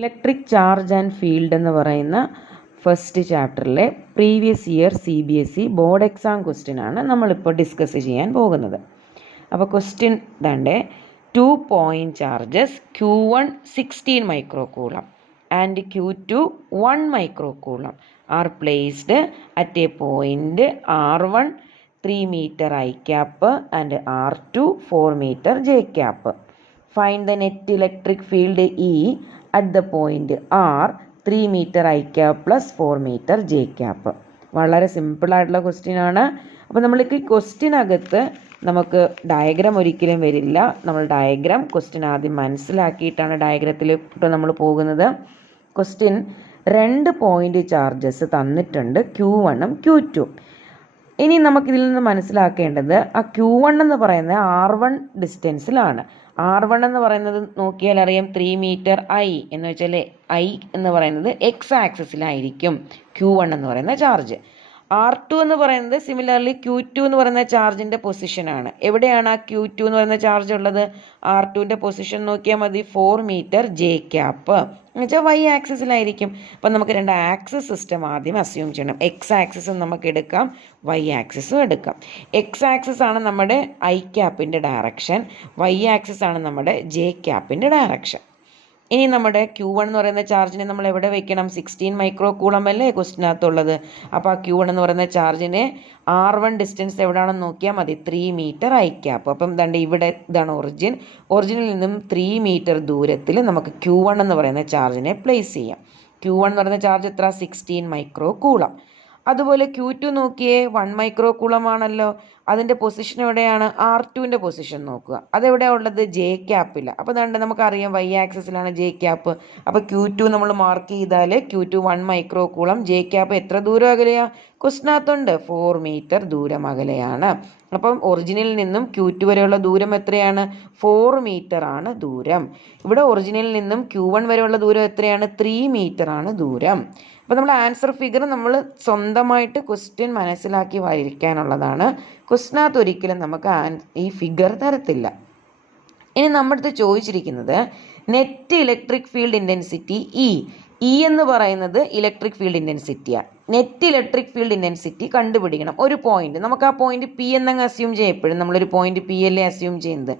Electric charge and field എന്ന് പറയുന്ന first ചാപ്റ്ററിലെ previous year CBSE board exam question ആണ് നമ്മളിപ്പോൾ ഡിസ്കസ് ചെയ്യാൻ പോകുന്നത്. അപ്പോൾ ക്വസ്റ്റ്യൻ ഇതാണ്ട് 2 point charges Q1 16 microcoulomb and Q2 1 microcoulomb are placed at a point R1 3 meter I cap and R2 4 meter J cap. Find the net electric field E at the point R 3 meter I cap plus 4 meter J cap. വളരെ സിമ്പിളായിട്ടുള്ള question ആണ്. അപ്പോൾ നമ്മൾക്ക് ഈ ക്വസ്റ്റ്യനകത്ത് നമുക്ക് diagram ഒരിക്കലും വരില്ല. നമ്മൾ ഡയഗ്രാം ക്വസ്റ്റ്യൻ ആദ്യം മനസ്സിലാക്കിയിട്ടാണ് ഡയഗ്രത്തിൽ ഇപ്പോൾ നമ്മൾ പോകുന്നത്. ക്വസ്റ്റ്യൻ 2 പോയിന്റ് ചാർജസ് തന്നിട്ടുണ്ട്, Q1 ഉം Q2. ഇനി നമുക്കിതിൽ നിന്ന് മനസ്സിലാക്കേണ്ടത് ആ Q1 എന്ന് പറയുന്നത് R1 ഡിസ്റ്റൻസിലാണ്. R1 എന്ന് പറയുന്നത് നോക്കിയാൽ അറിയാം 3 meter I എന്ന് വെച്ചാൽ I എന്ന് പറയുന്നത് എക്സ് ആക്സിസിലായിരിക്കും Q1 എന്ന് പറയുന്ന ചാർജ്. R2 എന്ന് പറയുന്നത് സിമിലർലി Q2 എന്ന് പറയുന്ന ചാർജിൻ്റെ പൊസിഷനാണ്. എവിടെയാണ് ആ Q2 എന്ന് പറയുന്ന ചാർജ് ഉള്ളത്? R2ൻ്റെ പൊസിഷൻ നോക്കിയാൽ മതി, 4 meter J cap എന്ന് വെച്ചാൽ Y ആക്സിസിലായിരിക്കും. അപ്പം നമുക്ക് 2 ആക്സിസ് സിസ്റ്റം ആദ്യം അസ്യൂം ചെയ്യണം. എക്സ് ആക്സിസും നമുക്ക് എടുക്കാം, Y ആക്സിസും എടുക്കാം. എക്സ് ആക്സിസ് ആണ് നമ്മുടെ I ക്യാപ്പിൻ്റെ ഡയറക്ഷൻ, Y ആക്സിസ് ആണ് നമ്മുടെ J ക്യാപ്പിൻ്റെ ഡയറക്ഷൻ. ഇനി നമ്മുടെ Q1 എന്ന് പറയുന്ന ചാർജിനെ നമ്മൾ എവിടെ വെക്കണം? 16 മൈക്രോകൂളം അല്ലേ ക്വസ്റ്റിനകത്തുള്ളത്. അപ്പോൾ ആ Q1 എന്ന് പറയുന്ന ചാർജിനെ R1 ഡിസ്റ്റൻസ് എവിടെയാണെന്ന് നോക്കിയാൽ മതി, 3 meter I cap. അപ്പം ദാണ്ട് ഇവിടെ ഇതാണ് ഒറിജിനിൽ നിന്നും 3 meter ദൂരത്തിൽ നമുക്ക് Q1 എന്ന് പറയുന്ന ചാർജിനെ പ്ലേസ് ചെയ്യാം. Q1 എന്ന് പറയുന്ന ചാർജ് എത്ര? 16 മൈക്രോകൂളം. അതുപോലെ Q2 നോക്കിയേ, 1 മൈക്രോകൂളം ആണല്ലോ. അതിൻ്റെ പൊസിഷൻ എവിടെയാണ്? R2ൻ്റെ പൊസിഷൻ നോക്കുക, അതെവിടെയാണ് ഉള്ളത്? J ക്യാപ്പില്ല. അപ്പോൾ അതുകൊണ്ട് നമുക്കറിയാം Y ആക്സിസിലാണ് J ക്യാപ്പ്. അപ്പോൾ Q2 നമ്മൾ മാർക്ക് ചെയ്താൽ Q2 1 മൈക്രോകൂളം, J ക്യാപ്പ് എത്ര ദൂരം അകലെയാണ്? ക്വസ്റ്റിനകത്തുണ്ട് 4 meter ദൂരം അകലെയാണ്. അപ്പം ഒറിജിനിൽ നിന്നും Q2 വരെയുള്ള ദൂരം എത്രയാണ്? 4 meter ആണ് ദൂരം. ഇവിടെ ഒറിജിനിൽ നിന്നും Q1 വരെയുള്ള ദൂരം എത്രയാണ്? 3 meter ആണ് ദൂരം. അപ്പോൾ നമ്മൾ ആൻസർ ഫിഗർ നമ്മൾ സ്വന്തമായിട്ട് ക്വസ്റ്റ്യൻ മനസ്സിലാക്കി വരയ്ക്കാനുള്ളതാണ്. ക്വസ്റ്റിനകത്ത് ഒരിക്കലും നമുക്ക് ഈ ഫിഗർ തരത്തില്ല. ഇനി നമ്മുടെ അടുത്ത് ചോദിച്ചിരിക്കുന്നത് net electric field intensity E എന്ന് പറയുന്നത് ഇലക്ട്രിക് ഫീൽഡ് ഇൻറ്റൻസിറ്റിയാണ്. നെറ്റ് ഇലക്ട്രിക് ഫീൽഡ് ഇൻറ്റൻസിറ്റി കണ്ടുപിടിക്കണം. ഒരു പോയിന്റ്, നമുക്ക് ആ പോയിന്റ് P എന്നങ്ങ് അസ്യൂം ചെയ്യും. എപ്പോഴും നമ്മളൊരു പോയിന്റ് P അല്ലേ അസ്യൂം ചെയ്യുന്നത്.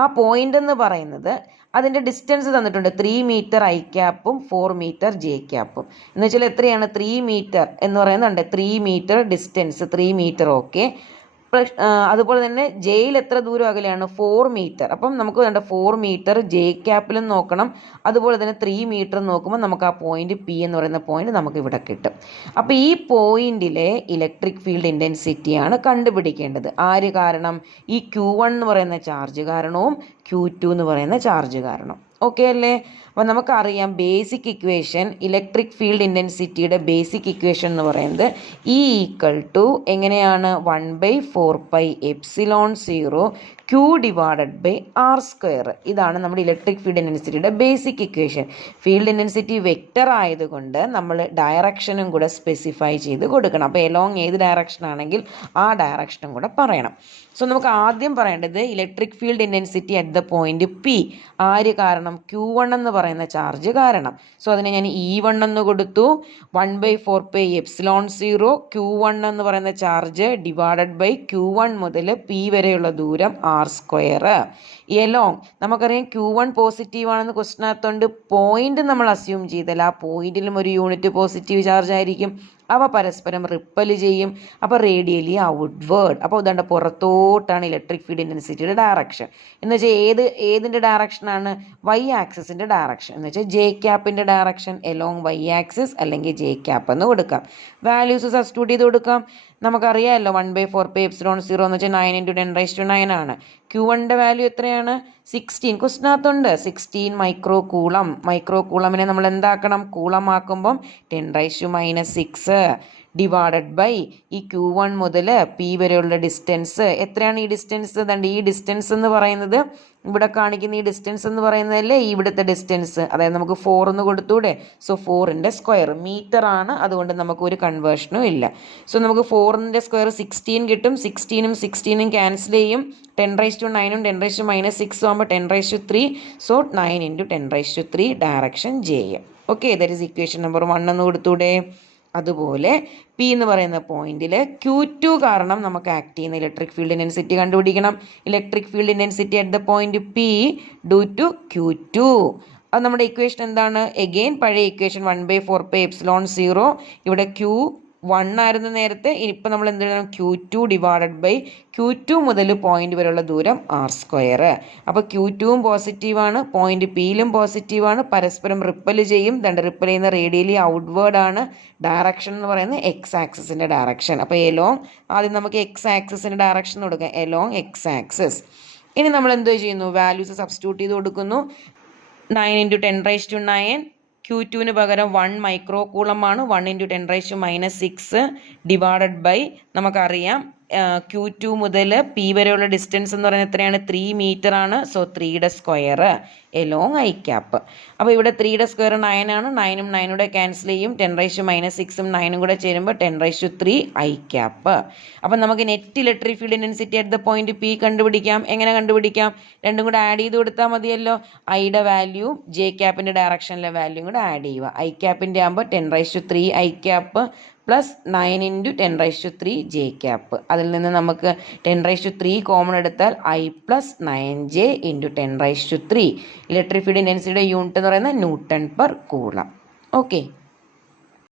ആ പോയിന്റ് എന്ന് പറയുന്നത് അതിൻ്റെ ഡിസ്റ്റൻസ് തന്നിട്ടുണ്ട്, 3 meter I ക്യാപ്പും 4 meter J ക്യാപ്പും. എന്ന് വെച്ചാൽ എത്രയാണ്? 3 meter എന്ന് പറയുന്നുണ്ട്, 3 meter ഡിസ്റ്റൻസ്, 3 meter ഓക്കെ. അതുപോലെ തന്നെ ജെയിൽ എത്ര ദൂരം അകലെയാണ്? 4 meter. അപ്പം നമുക്ക് വേണ്ട 4 meter J ക്യാപ്പിലും നോക്കണം, അതുപോലെ തന്നെ 3 meter നോക്കുമ്പോൾ നമുക്ക് ആ പോയിന്റ് P എന്ന് പറയുന്ന പോയിന്റ് നമുക്ക് ഇവിടെ കിട്ടും. അപ്പോൾ ഈ പോയിന്റിലെ ഇലക്ട്രിക് ഫീൽഡ് ഇൻറ്റൻസിറ്റിയാണ് കണ്ടുപിടിക്കേണ്ടത്. ആര് കാരണം? ഈ Q1 എന്ന് പറയുന്ന ചാർജ് കാരണവും Q2 എന്ന് പറയുന്ന ചാർജ് കാരണം. ഓക്കെ അല്ലേ? അപ്പോൾ നമുക്കറിയാം ബേസിക് ഇക്വേഷൻ, ഇലക്ട്രിക് ഫീൽഡ് ഇൻറ്റൻസിറ്റിയുടെ ബേസിക് ഇക്വേഷൻ എന്ന് പറയുന്നത് E = എങ്ങനെയാണ്? 1/4πε0 Q / R². ഇതാണ് നമ്മുടെ ഇലക്ട്രിക് ഫീൽഡ് ഇൻറ്റൻസിറ്റിയുടെ basic equation. Field intensity vector ആയതുകൊണ്ട് നമ്മൾ ഡയറക്ഷനും കൂടെ സ്പെസിഫൈ ചെയ്ത് കൊടുക്കണം. അപ്പോൾ എലോങ് ഏത് ഡയറക്ഷൻ ആണെങ്കിൽ ആ ഡയറക്ഷനും കൂടെ പറയണം. സോ നമുക്ക് ആദ്യം പറയേണ്ടത് electric field intensity at the point P. ആര് കാരണം? Q1 എന്ന് പറയുന്ന ചാർജ് കാരണം. സോ അതിനെ ഞാൻ E1 എന്ന് കൊടുത്തു. 1/4πε0 Q1 എന്ന് പറയുന്ന ചാർജ് / Q1 മുതൽ P വരെയുള്ള ദൂരം R². എലോങ് നമുക്കറിയാം Q1 പോസിറ്റീവ് ആണെന്ന് ക്വസ്റ്റിനകത്തുണ്ട്. പോയിന്റ് നമ്മൾ അസ്യൂം ചെയ്താൽ ആ പോയിന്റിലും ഒരു യൂണിറ്റ് പോസിറ്റീവ് ചാർജ് ആയിരിക്കും. അവ പരസ്പരം റിപ്പൽ ചെയ്യും. അപ്പോൾ റേഡിയലി ഔട്ട്വേർഡ്. അപ്പോൾ ഇതാണ്ട് പുറത്തോട്ടാണ് ഇലക്ട്രിക് ഫീൽഡ് ഇൻറ്റൻസിറ്റിയുടെ ഡയറക്ഷൻ. എന്ന് വെച്ചാൽ ഏതിൻ്റെ ഡയറക്ഷനാണ്? Y ആക്സിസിൻ്റെ direction. എന്ന് വെച്ചാൽ J ക്യാപ്പിൻ്റെ ഡയറക്ഷൻ എലോങ് Y ആക്സിസ് അല്ലെങ്കിൽ J ക്യാപ്പ് എന്ന് കൊടുക്കാം. വാല്യൂസ് സബ്സ്റ്റിറ്റ്യൂട്ട് ചെയ്ത് കൊടുക്കാം. നമുക്കറിയാമല്ലോ 1/4πε0 എന്ന് വെച്ചാൽ 9 × 10⁹ ആണ്. Q1ൻ്റെ വാല്യൂ എത്രയാണ്? 16. ക്വസ്റ്റിനകത്തുണ്ട് 16 മൈക്രോകൂളം. മൈക്രോകൂളമിനെ നമ്മൾ എന്താക്കണം? കൂളം ആക്കുമ്പം 10⁻⁻6 ഡിവൈഡഡ് ബൈ ഈ Q1 മുതൽ P വരെയുള്ള ഡിസ്റ്റൻസ്. എത്രയാണ് ഈ ഡിസ്റ്റൻസ്? ദണ്ട് ഈ ഡിസ്റ്റൻസ് എന്ന് പറയുന്നത് ഇവിടെ കാണിക്കുന്ന ഈ ഡിസ്റ്റൻസ് എന്ന് പറയുന്നതല്ലേ ഇവിടുത്തെ ഡിസ്റ്റൻസ്, അതായത് നമുക്ക് 4 എന്ന് കൊടുത്തൂടെ. സോ 4ൻ്റെ സ്ക്വയർ മീറ്റർ ആണ്, അതുകൊണ്ട് നമുക്ക് ഒരു കൺവേർഷനും ഇല്ല. സോ നമുക്ക് 4ൻ്റെ സ്ക്വയർ 16 കിട്ടും. 16ഉം 16ഉം ക്യാൻസൽ ചെയ്യും. 10⁻9ഉം 10⁻6 ആകുമ്പോൾ 10⁻3. So 9 × 10⁻3 direction J. Okay, that is equation number 1 എന്ന് കൊടുത്തൂടെ. അതുപോലെ പി എന്ന് പറയുന്ന പോയിന്റിൽ Q2 കാരണം നമുക്ക് ആക്ട് ചെയ്യുന്ന ഇലക്ട്രിക് ഫീൽഡ് ഇൻറ്റൻസിറ്റി കണ്ടുപിടിക്കണം. Electric field intensity at the point P due to Q2. അത് നമ്മുടെ ഇക്വേഷൻ എന്താണ്? എഗെയിൻ പഴയ ഇക്വേഷൻ 1/4πε0. ഇവിടെ Q1 ആയിരുന്നു നേരത്തെ. ഇനിയിപ്പോൾ നമ്മൾ എന്ത് ചെയ്യണം? Q2 ഡിവൈഡഡ് ബൈ Q2 മുതൽ പോയിന്റ് വരെയുള്ള ദൂരം R². അപ്പോൾ Q2ഉം പോസിറ്റീവാണ്, പോയിന്റ് പിയിലും പോസിറ്റീവാണ്, പരസ്പരം റിപ്പൽ ചെയ്യും. റിപ്പൽ ചെയ്യുന്ന റേഡിയലി ഔട്ട്വേർഡ് ആണ്. ഡയറക്ഷൻ എന്ന് പറയുന്നത് എക്സ് ആക്സിസിൻ്റെ ഡയറക്ഷൻ. അപ്പോൾ എലോങ് ആദ്യം നമുക്ക് എക്സ് ആക്സിസിൻ്റെ ഡയറക്ഷൻ കൊടുക്കാം, എലോങ് എക്സ് ആക്സിസ്. ഇനി നമ്മൾ എന്തോ ചെയ്യുന്നു? വാല്യൂസ് സബ്സ്റ്റിറ്റ്യൂട്ട് ചെയ്ത് കൊടുക്കുന്നു. 9 × 10⁻9. Q2ന് പകരം 1 മൈക്രോ കൂളം ആണ്. 1 × 10⁻6 ഡിവൈഡഡ് ബൈ നമുക്കറിയാം Q2 മുതൽ P വരെയുള്ള ഡിസ്റ്റൻസ് എന്ന് പറയുന്നത് എത്രയാണ്? 3 മീറ്റർ ആണ്. സോ 3യുടെ സ്ക്വയർ എലോങ് ഐ ക്യാപ്പ്. അപ്പോൾ ഇവിടെ 3യുടെ സ്ക്വയർ 9 ആണ്. 9ഉം 9ഉം കൂടെ ക്യാൻസൽ ചെയ്യും. 10⁻6ഉം 9ഉം കൂടെ ചേരുമ്പോൾ 10⁻3 ഐ ക്യാപ്പ്. അപ്പം നമുക്ക് net electric field intensity at the point P കണ്ടുപിടിക്കാം. എങ്ങനെ കണ്ടുപിടിക്കാം? രണ്ടും കൂടെ ആഡ് ചെയ്ത് കൊടുത്താൽ മതിയല്ലോ. ഐയുടെ വാല്യൂ ജെ ക്യാപ്പിൻ്റെ ഡയറക്ഷനിലെ വാല്യൂ കൂടെ ആഡ് ചെയ്യുക. ഐ ക്യാപ്പിൻ്റെ ആകുമ്പോൾ 10⁻3 I cap plus 9 × 10⁻3 J cap. അതിൽ നിന്ന് നമുക്ക് 10⁻3 കോമൺ എടുത്താൽ ഐ പ്ലസ് 9j × 10⁻3. ഇലക്ട്രിക് ഫീൽഡ് ഇൻറ്റൻസിറ്റിയുടെ യൂണിറ്റ് എന്ന് പറയുന്നത് ന്യൂട്ടൺ പെർ കൂളം. ഓക്കെ.